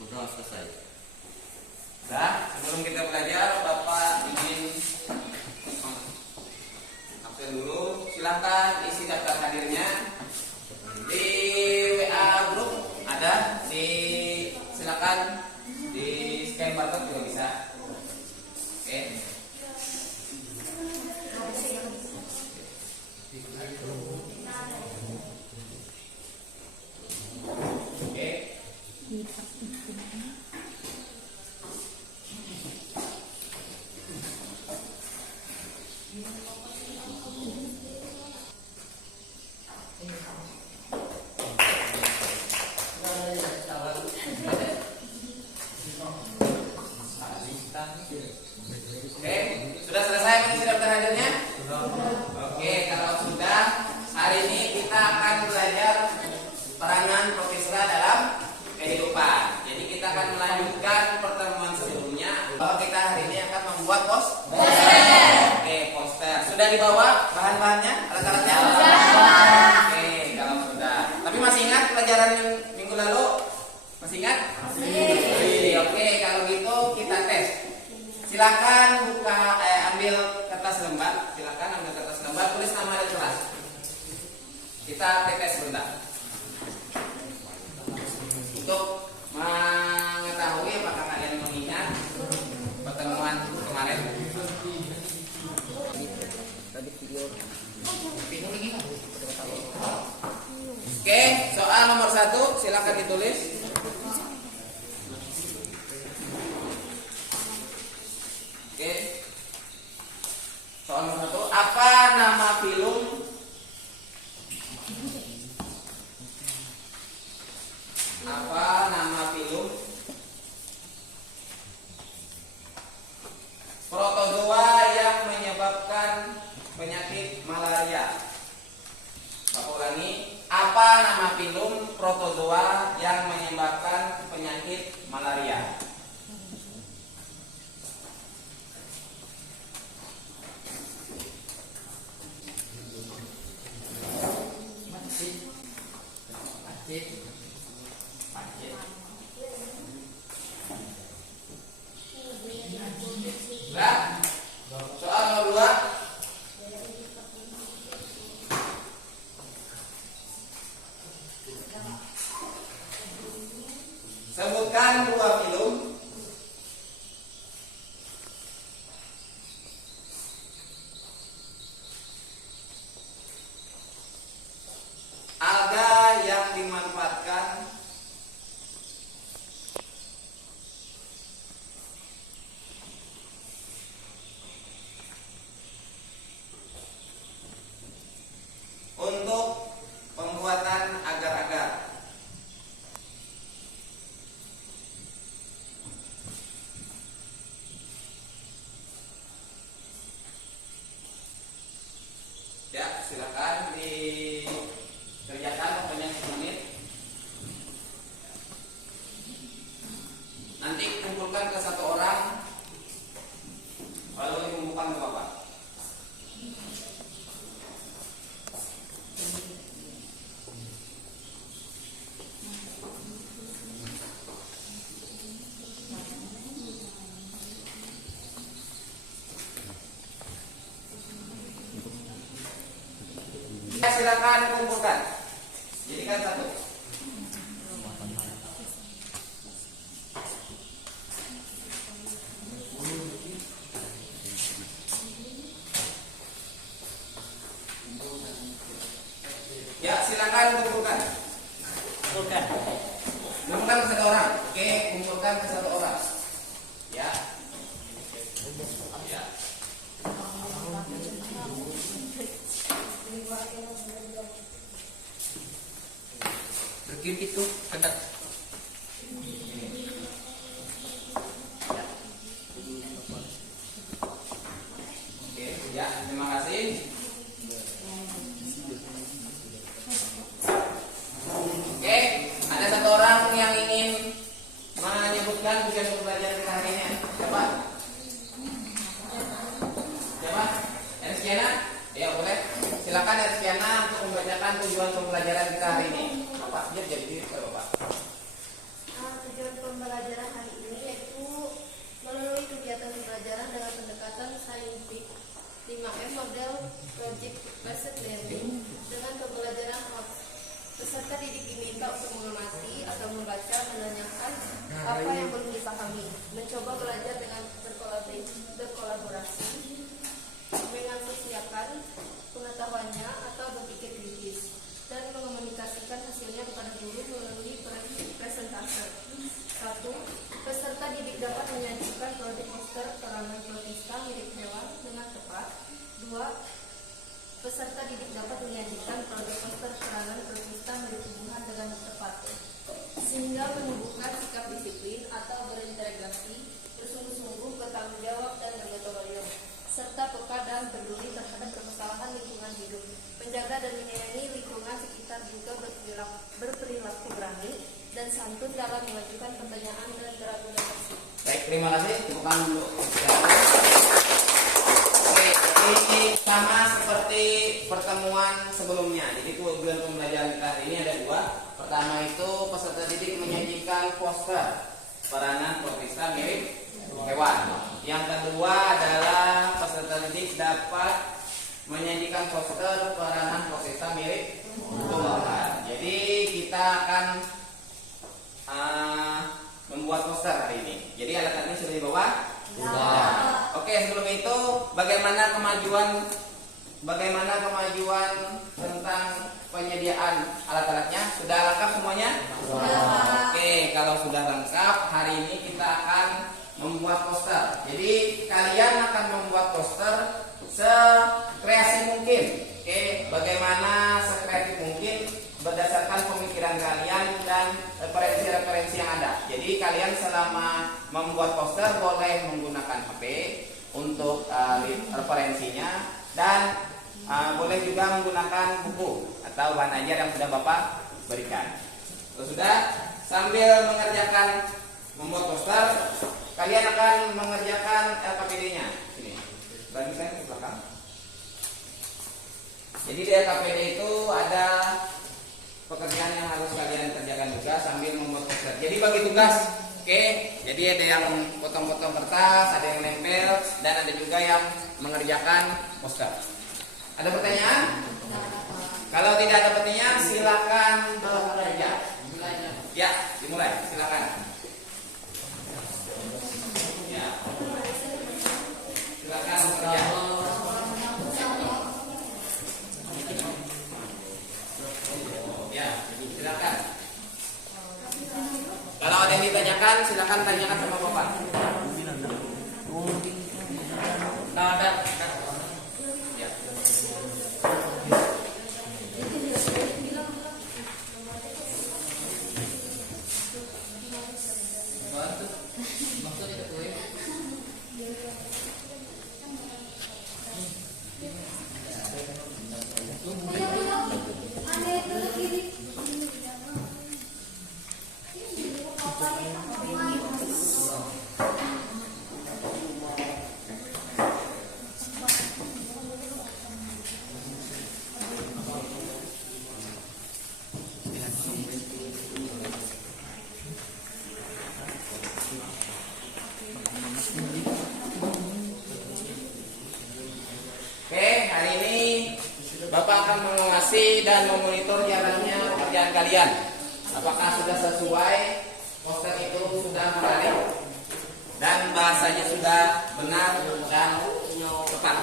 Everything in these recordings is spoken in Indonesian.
Udah selesai. Nah, sebelum kita belajar, Bapak ingin absen dulu. Silahkan isi daftar hadirnya di WA grup ada. Silakan di scan barcode juga bisa. Oke. Oke, sudah selesai mengisi daftar hadirnya? Oke, kalau sudah, hari ini kita akan belajar peranan profesional dalam kehidupan. Jadi kita akan melanjutkan pertemuan sebelumnya bahwa kita hari ini akan membuat poster. Oke, poster. Sudah dibawa bahan-bahannya, alat-alatnya? Oke, kalau sudah. Tapi masih ingat pelajaran minggu lalu? Masih ingat? Masih. Oke, kalau gitu kita tes. Silakan ambil kertas lembar. Silakan ambil kertas lembar, tulis nama dan kelas. Kita tes sebentar. Untuk mengetahui apakah kalian mengingat pertemuan kemarin. Tadi video. Oke, soal nomor 1 silakan ditulis. Oke. Soal nomor 1, apa nama film protozoa yang menyebabkan penyakit malaria? Bapak ulangi, apa nama film protozoa yang menyebabkan penyakit malaria? Nah, soal nomor 2. Sebutkan 2 film alga yang dimanfaatkan untuk pembuatan agar-agar. Ya, silakan dikerjakan pokoknya 1 menit. Nanti kumpulkan ke 1 orang, lalu dikumpulkan ke Bapak. Ya, silakan kumpulkan. Jadikan 1. Ya, silakan kumpulkan. Kumpulkan ke 1 orang. Oke, kumpulkan ke 1 orang. Ya. Ya. Begini itu ketat. Oke, ya, terima kasih. Oke, ada 1 orang yang ingin menyebutkan tujuan pembelajaran kita hari ini. Siapa? Siapa? Erskiana? Ya, boleh. Silakan Erskiana untuk membacakan tujuan pembelajaran kita hari ini. Apa? Jadi Bapak. Tujuan pembelajaran sehingga menumbuhkan sikap disiplin atau berintegrasi, bersungguh-sungguh, bertanggung jawab dan bergotong royong, serta peka dan peduli terhadap permasalahan lingkungan hidup, menjaga dan menyayangi lingkungan sekitar, juga berperilaku berani dan santun dalam mengajukan pertanyaan dan berargumentasi. Baik, terima kasih. Tepuk tangan dulu. Oke, ini sama seperti pertemuan sebelumnya. Jadi tujuan pembelajaran kita hari ini ada dua. Pertama itu peserta didik menyajikan poster peranan profesa mirip hewan. Yang kedua adalah peserta didik dapat menyajikan poster peranan profesa mirip tumbuhan. Jadi kita akan membuat poster hari ini. Jadi alat-alatnya sudah dibawa? Sudah. Oke, sebelum itu bagaimana kemajuan tentang penyediaan alat-alatnya? Sudah lengkap semuanya? Sudah. Oke, kalau sudah lengkap, hari ini kita akan membuat poster. Jadi kalian akan membuat poster sekreasi mungkin. Oke, bagaimana sekreatif mungkin berdasarkan pemikiran kalian dan referensi-referensi yang ada. Jadi kalian selama membuat poster boleh menggunakan HP untuk referensinya, dan boleh juga menggunakan buku atau bahan ajar yang sudah Bapak berikan. Kalau sudah, sambil mengerjakan membuat poster, kalian akan mengerjakan LKPD-nya. Sini, bagikan ke belakang. Jadi di LKPD itu ada pekerjaan yang harus kalian kerjakan juga sambil membuat poster. Jadi bagi tugas, oke. Jadi ada yang potong-potong kertas, ada yang nempel, dan ada juga yang mengerjakan poster. Ada pertanyaan? Kalau tidak ada pertanyaan, silakan bekerja. Ya, dimulai. Silakan. Ya. Silakan bekerja. Ya, silakan. Kalau ada yang ditanyakan, silakan tanyakan sama Bapak. Ada. Ya. Oke, hari ini Bapak akan mengawasi dan memonitor jalannya pekerjaan kalian. Apakah sudah sesuai, poster itu sudah menarik, dan bahasanya sudah benar dan tepat.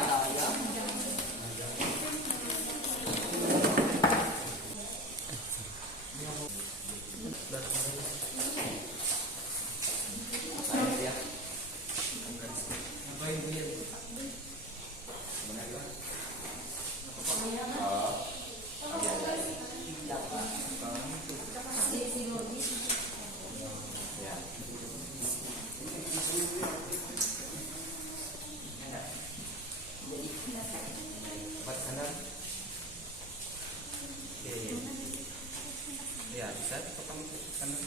Ya, bisa dipotong ke kanan.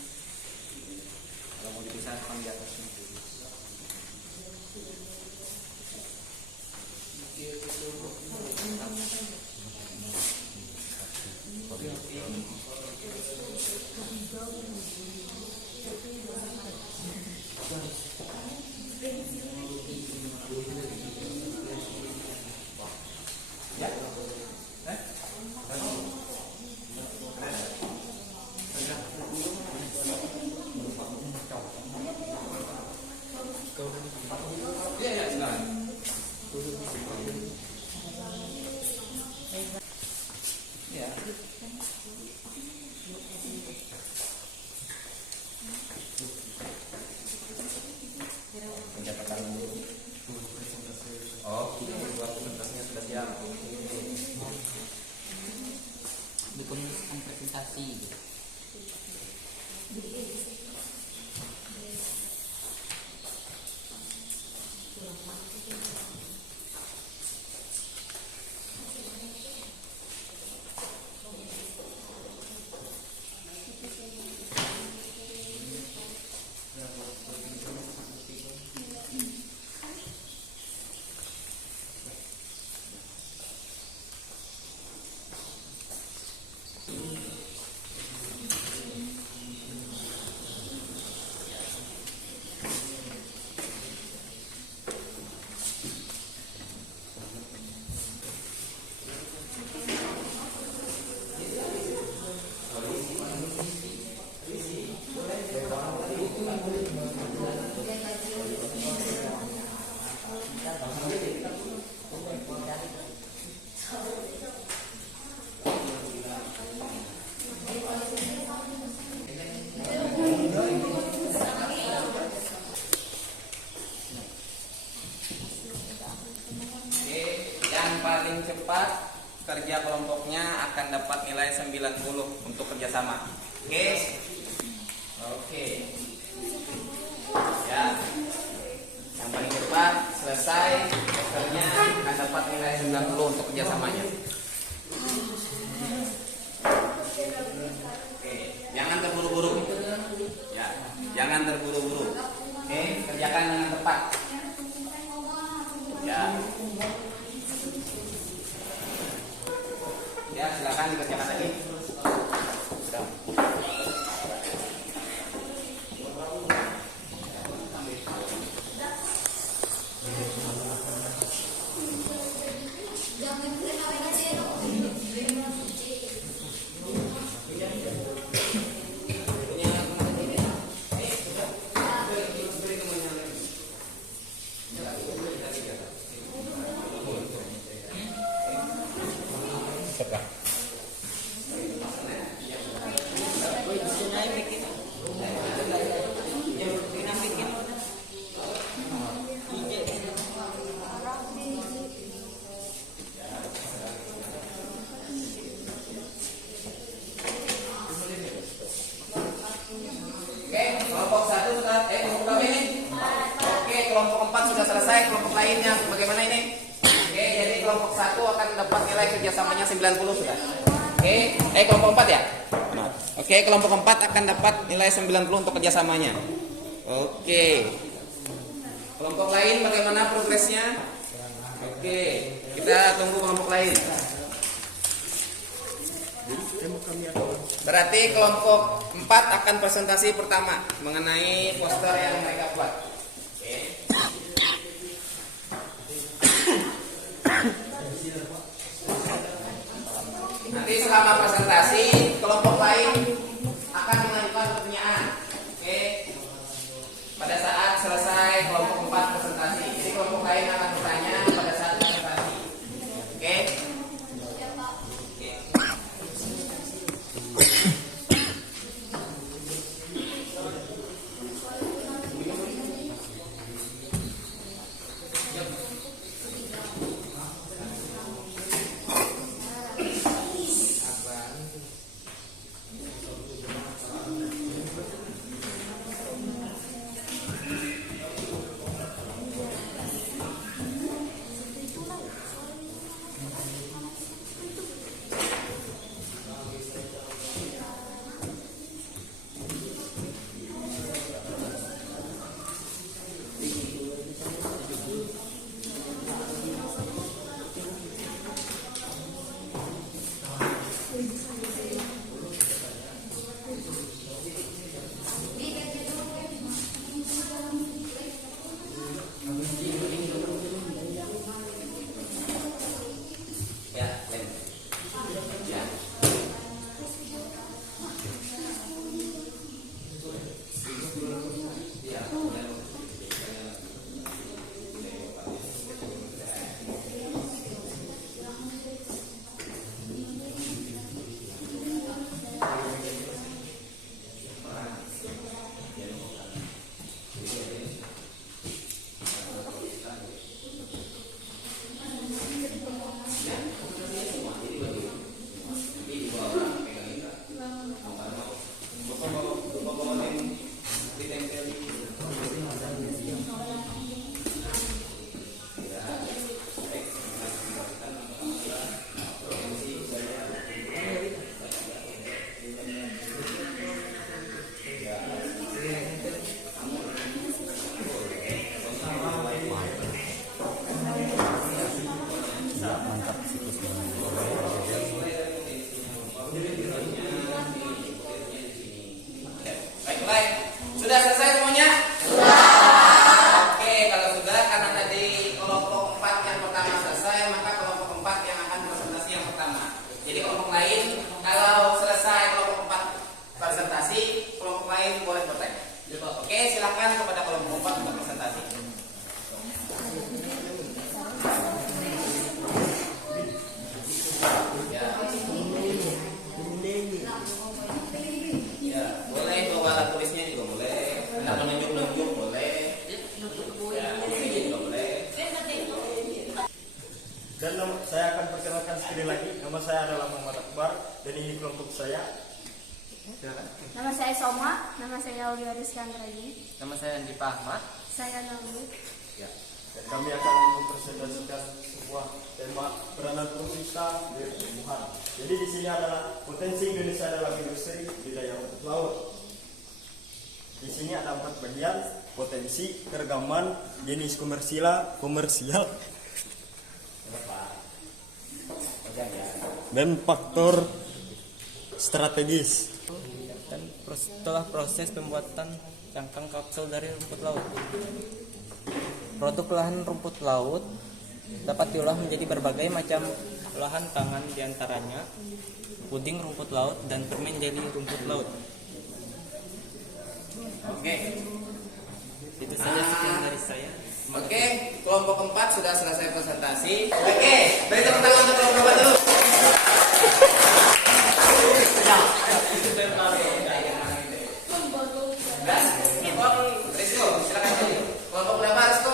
Kalau mau dipisah di atasnya. Buat presentasinya sudah siap. Dokumen presentasi. 4 kerja kelompoknya akan dapat nilai 90 untuk kerjasama. Oke. Oke. Ya. Yang paling cepat selesai kerjanya akan dapat nilai 90 untuk kerjasamanya. Oke. Jangan terburu-buru. Ya. Jangan terburu-buru. Oke. Kerjakan dengan tepat. Ya. Ya, silakan dikerjakan lagi. Sudah. Kelompok 4 sudah selesai, kelompok lainnya bagaimana ini? Oke, jadi kelompok 1 akan dapat nilai kerjasamanya 90 sudah. Oke, kelompok 4 ya? Oke, kelompok 4 akan dapat nilai 90 untuk kerjasamanya. Oke. Kelompok lain bagaimana progresnya? Oke, kita tunggu kelompok lain. Berarti kelompok 4 akan presentasi pertama mengenai poster yang mereka buat. Nanti selama presentasi kelompok lain akan mengajukan pertanyaan. Oke. Pada saat selesai kelompok 4 presentasi, jadi kelompok lain akan bertanya pada saat presentasi. Oke. Sudah selesai semuanya? Sudah. Oke, kalau sudah, karena tadi kelompok 4 yang pertama selesai, maka kelompok 4 yang akan presentasi yang pertama. Jadi kelompok lain, kalau selesai kelompok 4 presentasi, kelompok lain boleh bertanya. Oke, silakan kepada kelompok 4 untuk presentasi. Ya, boleh bawa alat tulisnya juga boleh. Anda menunjuk-nunjuk boleh. Ya, ini juga boleh. Dan saya akan perkenalkan saya Soma, nama saya Aulia Rizkandraji. Nama saya Andi Ahmad. Saya Nalu. Ya. Dan kami akan mempresentasikan sebuah tema peranan pemerintah di pertumbuhan. Jadi di sini adalah potensi Indonesia dalam industri budidaya rumput laut. Di sini ada 4 bagian: potensi, keragaman, jenis komersial, dan faktor strategis. Dan setelah proses pembuatan cangkang kapsul dari rumput laut, produk olahan rumput laut dapat diolah menjadi berbagai macam olahan pangan, diantaranya puding rumput laut dan permen jeli rumput laut. Oke. Itu saja sekian dari saya. Oke, kelompok 4 sudah selesai presentasi. Oke, beri tepuk tangan untuk kelompok 4 dulu. Rizko, silakan maju. Kelompok berapa, Rizko?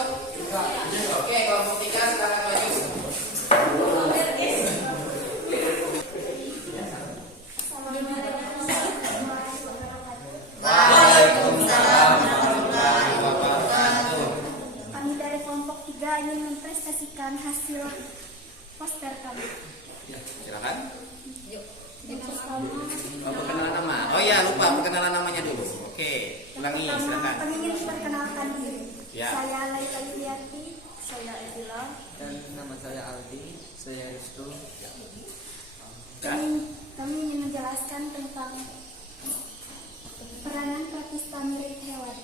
Oke, kelompok 3 silakan maju. Kami dari kelompok 3 ingin mempresentasikan hasil poster kami. Ya, silakan. Yang pertama, Perkenalan nama. Oh iya, lupa perkenalan namanya dulu. Oke, ulangi, silakan. kami ingin memperkenalkan diri. Ya. Saya Laila Liati, saya Evila. Dan nama saya Aldi, saya Rizko. Kami ingin menjelaskan tentang peranan praktis mirip hewan,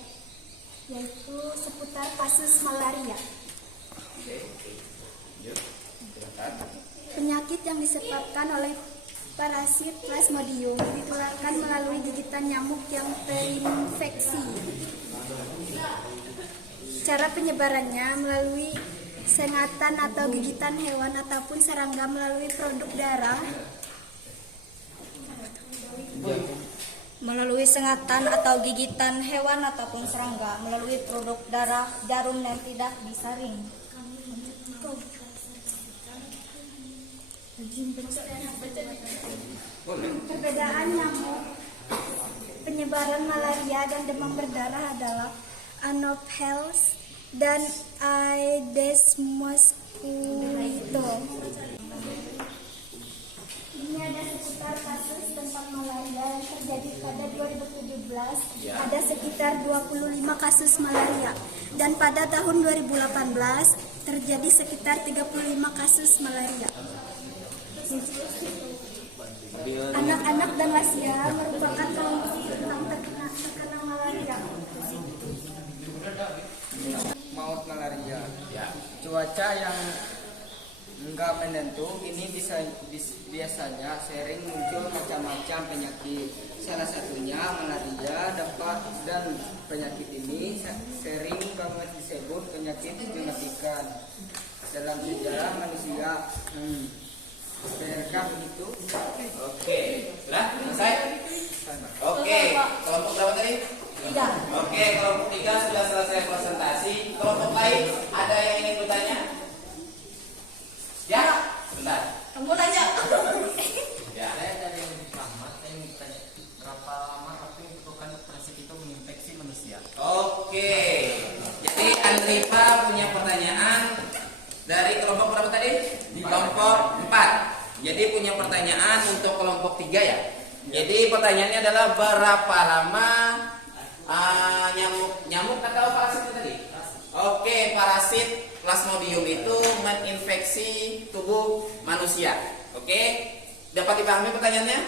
yaitu seputar kasus malaria. Oke. Yuk, silakan. Penyakit yang disebabkan oleh parasit Plasmodium ditularkan melalui gigitan nyamuk yang terinfeksi. Cara penyebarannya melalui sengatan atau gigitan hewan ataupun serangga melalui produk darah. Melalui sengatan atau gigitan hewan ataupun serangga melalui produk darah, jarum yang tidak disaring. Boleh. Perbedaan nyamuk penyebaran malaria dan demam berdarah adalah Anopheles dan Aedes mosquito. Ini ada sekitar kasus tentang malaria yang terjadi pada 2017. Ada sekitar 25 kasus malaria dan pada tahun 2018 terjadi sekitar 35 kasus malaria. Anak-anak dan lansia merupakan kelompok yang terkena malaria. Maut malaria. Ya. Cuaca yang enggak menentu ini biasanya sering muncul macam-macam penyakit. Salah satunya malaria dan penyakit ini sering banget disebut penyakit mematikan dalam sejarah manusia. Benarkah begitu? Oke. Sudah selesai? Oke. Kelompok berapa tadi? 3. Oke, kelompok 3 sudah selesai presentasi. Kelompok lain ada yang ingin bertanya? Ya, bentar. Kamu tanya. Ya. Saya dari yang pertama, saya ingin bertanya berapa lama waktu yang dibutuhkan parasit itu menginfeksi manusia? Oke. Jadi Andripa punya pertanyaan dari kelompok berapa tadi? Kelompok 4. Jadi punya pertanyaan untuk kelompok 3 ya. Jadi pertanyaannya adalah berapa lama nyamuk atau parasit itu tadi? Oke, parasit Plasmodium itu menginfeksi tubuh manusia. Oke, dapat dipahami pertanyaannya?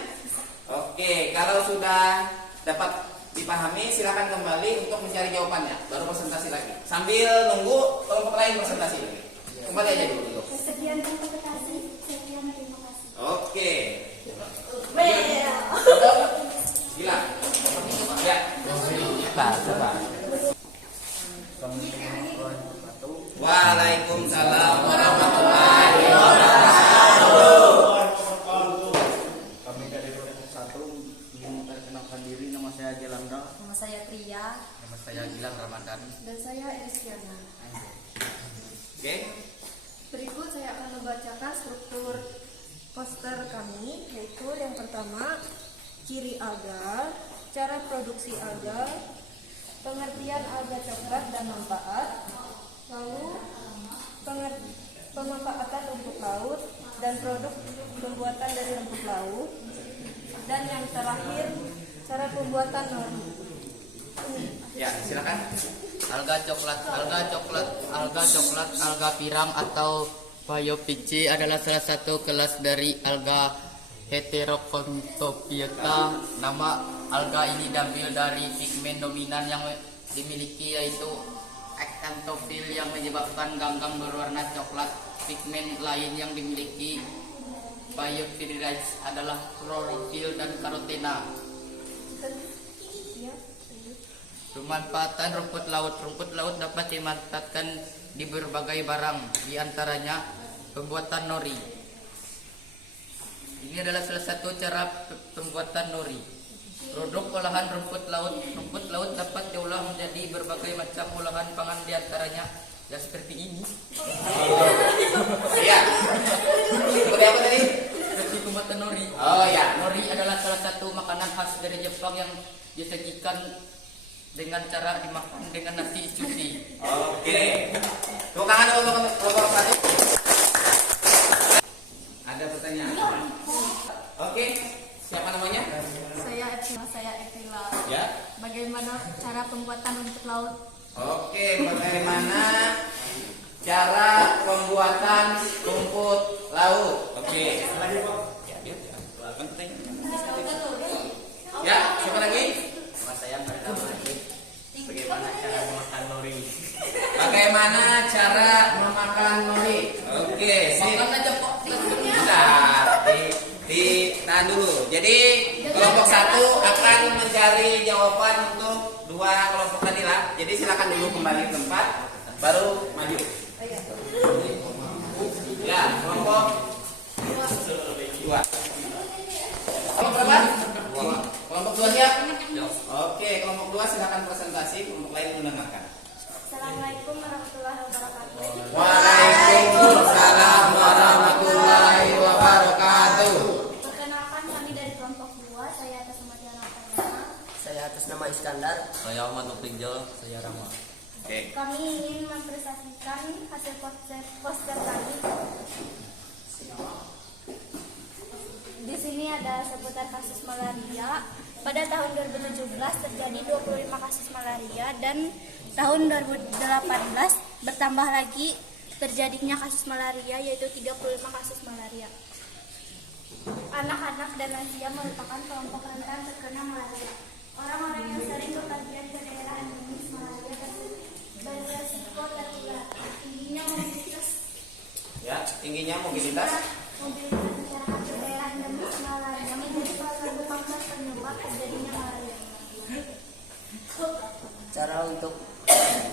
Oke, kalau sudah dapat dipahami, silakan kembali untuk mencari jawabannya. Baru presentasi lagi. Sambil nunggu kelompok lain presentasi lagi. Kembali aja dulu. Sekian terima kasih. Sekian terima kasih. Oke. Gila. Ya. Sabar. Waalaikumsalam warahmatullahi wabarakatuh. Kami dari kelompok 1 ingin memperkenalkan diri. Nama saya Jelanda. Nama saya Tria Nama saya Gilang Ramadan. dan saya Eristiana. Oke. Berikut saya akan membacakan struktur poster kami, yaitu yang pertama ciri agar, cara produksi alga, pengertian alga coklat dan manfaat, lalu pemanfaatan rumput laut dan produk pembuatan dari rumput laut, dan yang terakhir cara pembuatan nori. Ya, silakan. Alga coklat, alga piram atau Phaeophyceae adalah salah satu kelas dari alga Heterocontopieta. Nama alga ini diambil dari pigmen dominan yang dimiliki yaitu xanthophyll yang menyebabkan ganggang berwarna coklat. Pigmen lain yang dimiliki Phaeophyceae adalah chlorophyll dan carotena. Pemanfaatan rumput laut. Rumput laut dapat dimanfaatkan di berbagai barang, di antaranya pembuatan nori. Ini adalah salah satu cara pembuatan nori. Produk olahan rumput laut. Rumput laut dapat diolah menjadi berbagai macam olahan pangan, di antaranya ya seperti ini. Iya. Seperti apa tadi? Seperti pembuatan nori. Oh ya. Nori adalah salah satu makanan khas dari Jepang yang disajikan dengan cara dimakan dengan nasi sushi. Oke. Tepuk tangan dulu untuk kelompok 1. Ada pertanyaan? Oke. Siapa namanya? Saya Evila. Ya. Bagaimana cara pembuatan rumput laut? Oke, bagaimana cara pembuatan rumput laut? Oke. Ya, siapa lagi? Nama saya pertama bagaimana cara memakan nori. Bagaimana cara memakan nori? Oke, sip. Makan aja kok. Bentar, ditahan dulu. Jadi kelompok 1 akan mencari jawaban untuk 2 kelompok tadi lah. Jadi silakan dulu kembali ke tempat, baru maju. Ya, kelompok 2. Kelompok berapa? Kelompok 2 siap? Oke, kelompok 2 silakan presentasi, kelompok lain mendengarkan. Assalamualaikum warahmatullahi wabarakatuh. Waalaikumsalam warahmatullahi wabarakatuh. Perkenalkan, kami dari kelompok 2. Saya atas nama Diana Pardana. Saya atas nama Iskandar. Saya Ahmad Nopinjol. Saya Rama. Oke. Kami ingin mempresentasikan hasil poster kami. Di sini ada seputar kasus malaria. Pada tahun 2017 terjadi 25 kasus malaria, dan tahun 2018 bertambah lagi terjadinya kasus malaria, yaitu 35 kasus malaria. Anak-anak dan lansia merupakan kelompok rentan terkena malaria. Orang-orang yang sering bepergian ke daerah endemis malaria beresiko tertular. Tingginya mobilitas. Mobilitas masyarakat ke daerah endemis malaria menjadi salah satu faktor penyebab terjadinya malaria. Cara untuk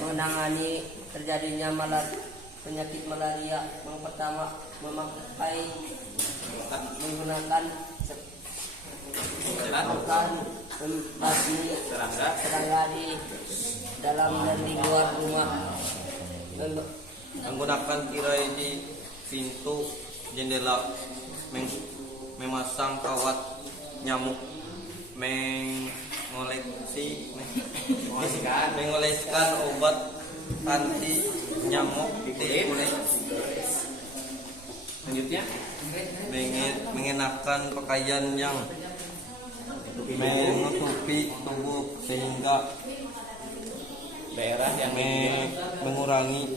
menangani terjadinya penyakit malaria, yang pertama menggunakan semprotan pembasmi serangga di dalam dan di luar rumah, menggunakan tirai di pintu jendela, memasang kawat nyamuk, mengoleskan obat anti nyamuk di kulit, Selanjutnya, mengenakan pakaian yang menutupi tubuh sehingga daerah yang mengurangi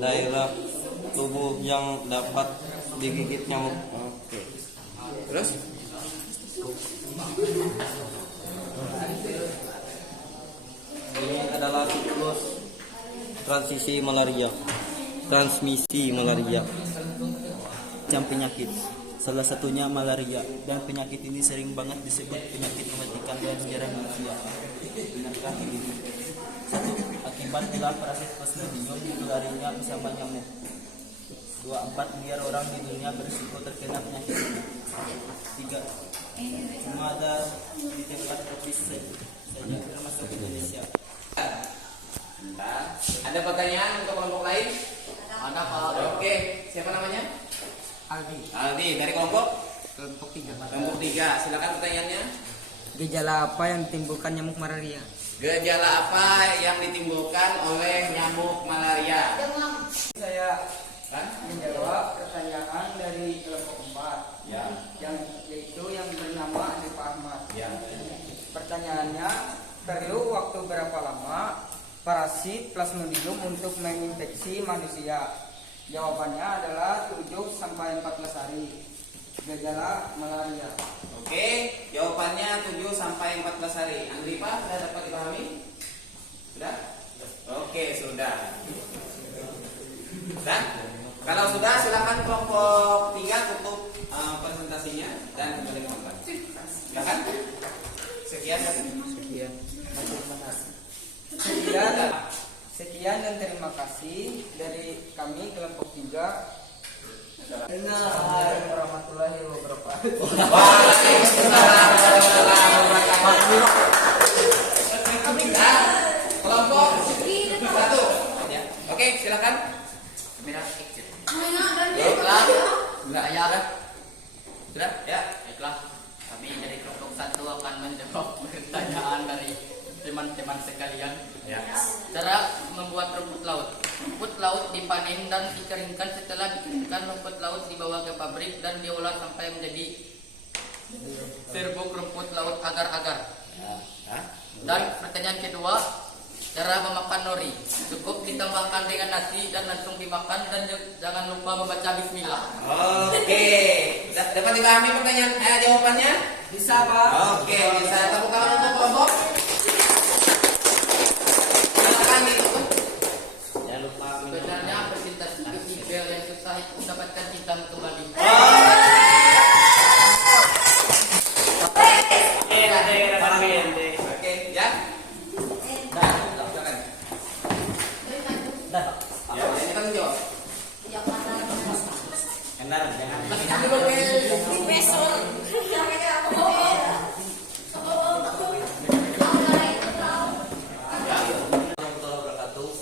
daerah tubuh yang dapat digigit nyamuk. Oke. Terus? Ini adalah siklus transmisi malaria. Macam penyakit, salah satunya malaria, dan penyakit ini sering banget disebut penyakit mematikan dalam sejarah manusia. Benarkah ini? 1. Akibat ulah parasit Plasmodium ditularinya bersama nyamuk. 2. 4 miliar orang di dunia berisiko terkena penyakit ini. 3. Semua ada di tempat tropis saja, termasuk Indonesia. Ada pertanyaan untuk kelompok lain? Ada Pak. Oke, siapa namanya? Aldi. Aldi, dari kelompok? Kelompok 3. Kelompok 3, silakan pertanyaannya. Gejala apa yang ditimbulkan nyamuk malaria? Gejala apa yang ditimbulkan oleh nyamuk malaria? Saya menjawab pertanyaan dari kelompok 4 Ya. yaitu yang bernama Adi Pak Ahmad. Ya. Pertanyaannya, perlu waktu berapa lama parasit Plasmodium untuk menginfeksi manusia? Jawabannya adalah 7 sampai 14 hari. Gejala malaria. Oke, jawabannya 7 sampai 14 hari. Andripa, sudah dapat dipahami? Sudah? Oke, sudah. Sudah? Kalau sudah, silakan kelompok 3 tutup presentasinya dan kembali ke tempat. Silakan. Sekian. Sekian dan terima kasih dari kami kelompok 3. Assalamualaikum warahmatullahi wabarakatuh. Waalaikumsalam warahmatullahi wabarakatuh. Nah, kelompok 1. Ya. Oke, silakan. Kamera exit. Baiklah. Enggak ya kan? Sudah? Ya. Baiklah, kami dari kelompok 1 akan menjawab pertanyaan dari teman-teman sekalian. Ya. Cara membuat rumput laut. Rumput laut dipanen dan dikeringkan. Setelah dikeringkan, rumput laut dibawa ke pabrik dan diolah sampai menjadi serbuk rumput laut agar-agar. Dan pertanyaan kedua, cara memakan nori. Cukup ditambahkan dengan nasi dan langsung dimakan, dan jangan lupa membaca bismillah. Oke. Dapat dipahami pertanyaan jawabannya? Bisa, Pak. Oke, bisa. Tepuk tangan untuk kelompok. Silakan ditutup. Jangan lupa Sebenarnya presentasi Isabel yang susah itu mendapatkan cinta kembali. Oke, ya. Silakan. Ya, ini kan jawab.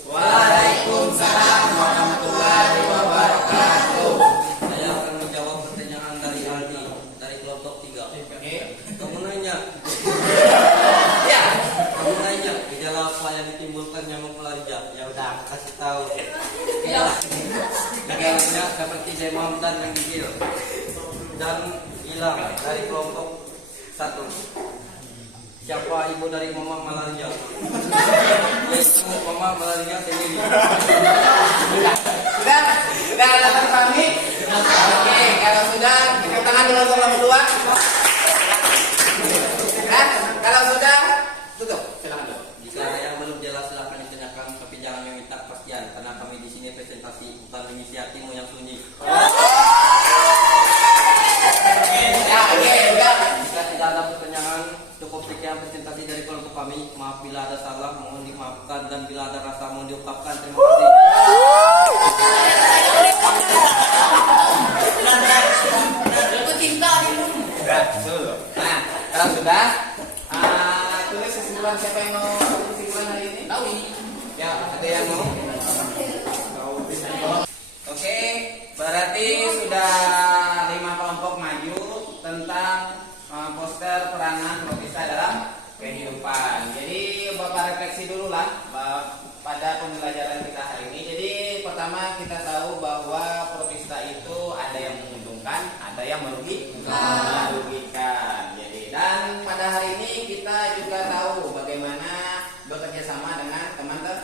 Waalaikumsalam warahmatullahi wabarakatuh. Saya akan menjawab pertanyaan dari Aldi dari kelompok 3. Oke. Kamu nanya, Ya. kamu nanya gejala apa yang ditimbulkan nyamuk malaria? Ya udah, kasih tahu. Gejalanya seperti demam dan menggigil dan hilang dari kelompok 1. Siapa ibu dari mama malaria? Yaitu mama malaria sendiri. Sudah dapat kami. Oke, kalau sudah, angkat tangan dulu untuk nomor 2. Kalau sudah, tutup. Silakan dulu. Jika ada yang belum jelas silahkan ditanyakan, tapi jangan meminta kepastian karena kami di sini presentasi bukan mengisi hatimu yang sunyi. Ya, oke, sudah. Jika tidak ada pertanyaan, cukup sekian presentasi dari kelompok kami. Maaf bila ada salah, mohon dimaafkan, dan bila ada rasa mohon diungkapkan. Terima kasih. Nah, kalau sudah, tulis kesimpulan. Siapa yang mau kesimpulan hari ini? Tahu ini. Ya, ada yang mau? Oke, berarti sudah 5 kelompok maju tentang poster peranan protista dalam kehidupan. Jadi Bapak refleksi dulu lah pada pembelajaran kita hari ini. Jadi pertama kita tahu bahwa protista itu ada yang menguntungkan, ada yang merugikan. Jadi dan pada hari ini kita juga tahu bagaimana bekerja sama dengan teman-teman.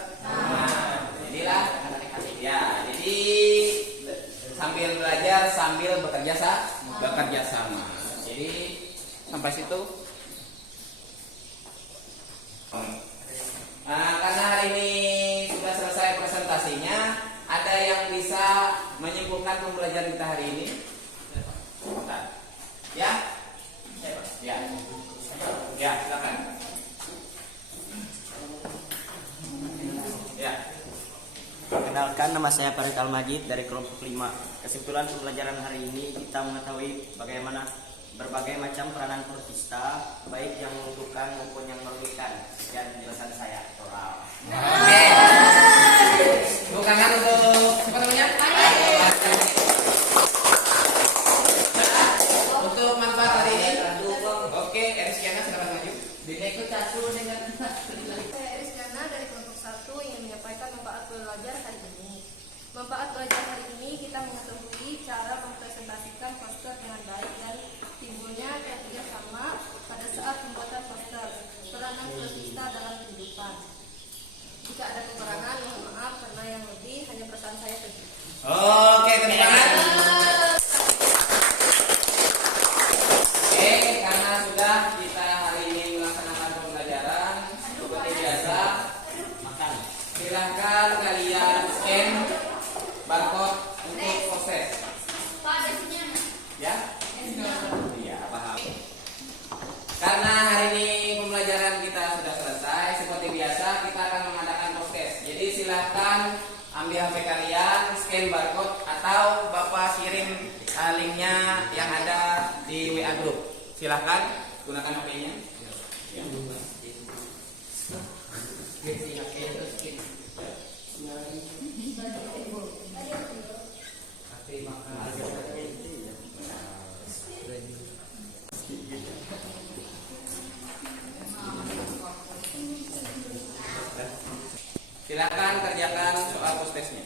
Jadilah ya, jadi sambil belajar sambil bekerja sama. Jadi sampai situ. Karena hari ini sudah selesai presentasinya, ada yang bisa menyimpulkan pembelajaran kita hari ini? Bentar. Ya? Ya. Ya, silakan. Ya. Perkenalkan, nama saya Farid Al-Majid dari kelompok 5. Kesimpulan pembelajaran hari ini kita mengetahui bagaimana berbagai macam peranan protista, baik yang menguntungkan maupun yang merugikan. Sekian penjelasan saya. Toral. Oke. Bukan untuk apa namanya? Untuk manfaat hari ini. Oke, Eriskiana silakan maju. Jika ada kekurangan, mohon maaf karena yang lebih hanya perasaan saya saja. Oke, tepuk tangan. Oke, karena sudah kita hari ini melaksanakan pembelajaran seperti biasa, silahkan kalian scan barcode untuk proses. Ya? Iya, paham. Karena hari ini pembelajaran kita sudah selesai, seperti biasa kita akan mengadakan proses. Jadi silahkan ambil HP kalian, scan barcode atau Bapak kirim linknya yang ada di WA group. Silahkan gunakan HP-nya. Silakan kerjakan soal postesnya.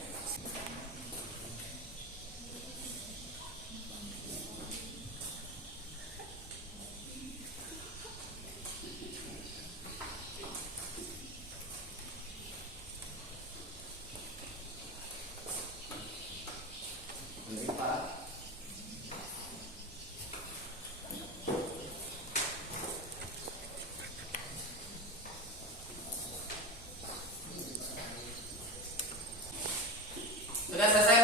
Sudah selesai